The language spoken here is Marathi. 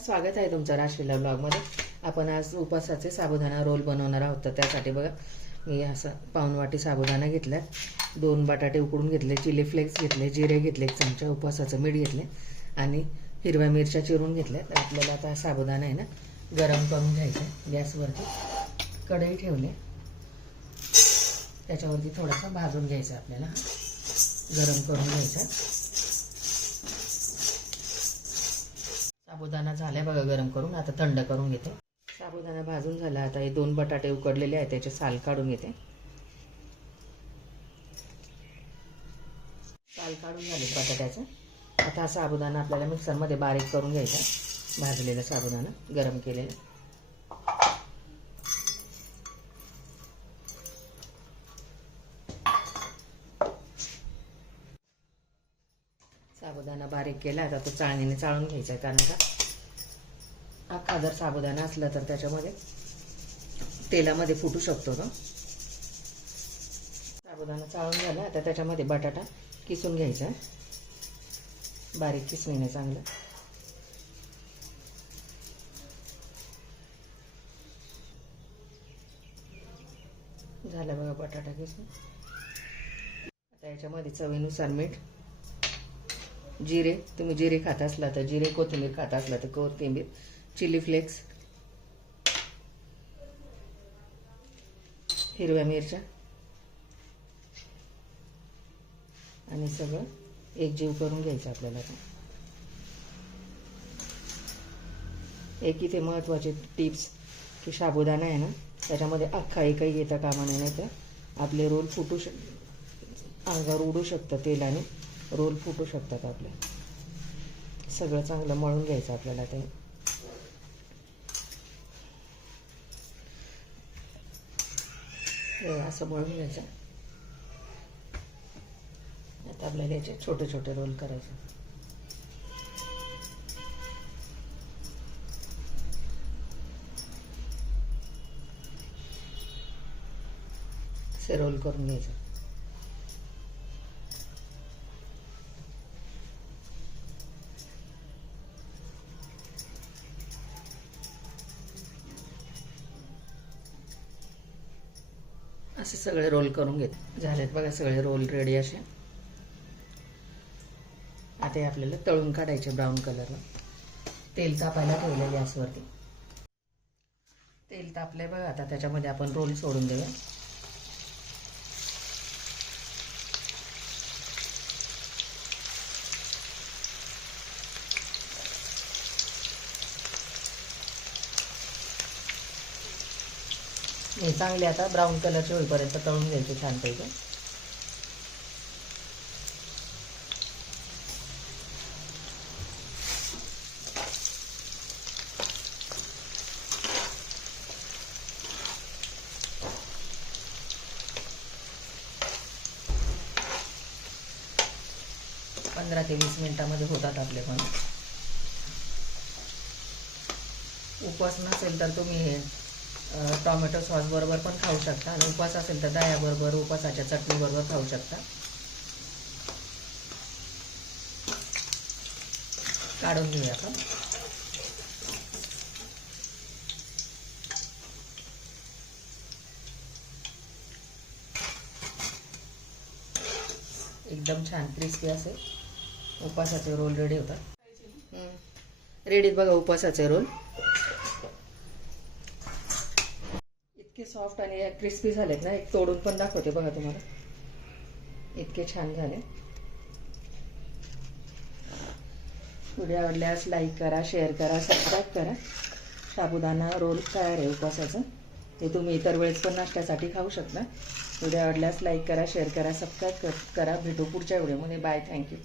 स्वागत आहे तुमचं राशीला ब्लॉगमध्ये। आपण आज उपवासाचे साबुदाणा रोल बनवणार आहोत। तर त्यासाठी बघा मी असं पाऊण वाटी साबुदाणा घेतला, 2 बटाटे उकडून घेतले, चिली फ्लेक्स घेतले, जिरे घेतले, 1 चमचा उपवासाचं मीठ घेतले आणि हिरव्या मिरच्या चिरून घेतल्या। तर आपल्याला आता साबुदाणा आहे ना गरम करून घ्यायचा आहे। गॅसवरती कढई ठेवली, त्याच्यावरती थोडासा भाजून घ्यायचा, आपल्याला गरम करून घ्यायचा। साबुदाणा झाला बघा गरम करून, आता थंड करून घेते। साबुदाणा भाजून झाला, आता हे 2 बटाटे उकडलेले आहेत त्याचे साल काढून घेते। साल काढून झाले बटाट्याचं। आता हा साबुदाणा आपल्याला मिक्सरमध्ये बारीक करून घ्यायचा, भाजलेला साबुदाणा गरम केलेला। साबुदाणा बारीक केला, आता तो चाळणीने चाळून घ्यायचा आहे, कारण का अख्खा जर साबुदाणा असला तर त्याच्यामध्ये तेलामध्ये फुटू शकतो तो। साबुदाणा चाळून झाला, आता त्याच्यामध्ये बटाटा किसून घ्यायचा, बारीक किसणीने चांगलं। झाला बघा बटाटा किसून। आता याच्यामध्ये चवीनुसार मीठ, जिरे, तुम्ही जिरे खात असला तर जिरे, कोथिंबीर खात असला तर कोथिंबीर, चिली फ्लेक्स, हिरव्या मिरच्या आणि सगळं एकजीव करून घ्यायचं आपल्याला। एक इथे महत्त्वाची टिप्स की साबुदाणा आहे ना त्याच्यामध्ये अख्खा एकही घेता कामा नये, नाही तर आपले रोल फुटू अंगावर उडू शकतं, तेलाने रोल फुटू शकतात आपले। सगळं चांगलं मळून घ्यायचं आपल्याला ते। असं मळून घ्यायचं। आता आपल्याला याचे छोटे छोटे रोल करायचे। असे रोल करून घ्यायचे। असे सगळे रोल करून घेत झालेत बघा, सगळे रोल रेडी असे। आता हे आपल्याला तळून काढायचे ब्राऊन कलरला। तेल तापायला ठेवलं गॅसवरती, तेल तापलंय बघा। आता त्याच्यामध्ये आपण रोल सोडून देऊया। हे चांगले आता ब्राऊन कलरचे होईपर्यंत तळून घ्यायचे छानपैकी। पंधरा ते 20 मिनिटांमध्ये होतात आपले पण। उपवास नसेल तर तुम्ही हे टोमॅटो सॉस बरोबर पण खाऊ शकता, आणि उपवास असेल तर दह्याबरोबर, उपवासाच्या चटणी बरोबर खाऊ शकता। काढून घेऊया आपण। एकदम छान क्रिस्पी असे उपवासाचे रोल रेडी होतात। रेडीत बघा उपवासाचे रोल, इतके सॉफ्ट आणि क्रिस्पी झालेत ना। एक तोडून पण दाखवते बघा तुम्हाला, इतके छान झाले। व्हिडिओ आवडल्यास लाईक करा, शेअर करा, सबस्क्राईब करा। साबुदाणा रोल तयार आहे उपवासाचं। हे तुम्ही इतर वेळेस पण नाश्त्यासाठी खाऊ शकता। व्हिडिओ आवडल्यास लाईक करा, शेअर करा, सबस्क्राईब करा। भेटू पुढच्या व्हिडिओमध्ये। Bye, thank you.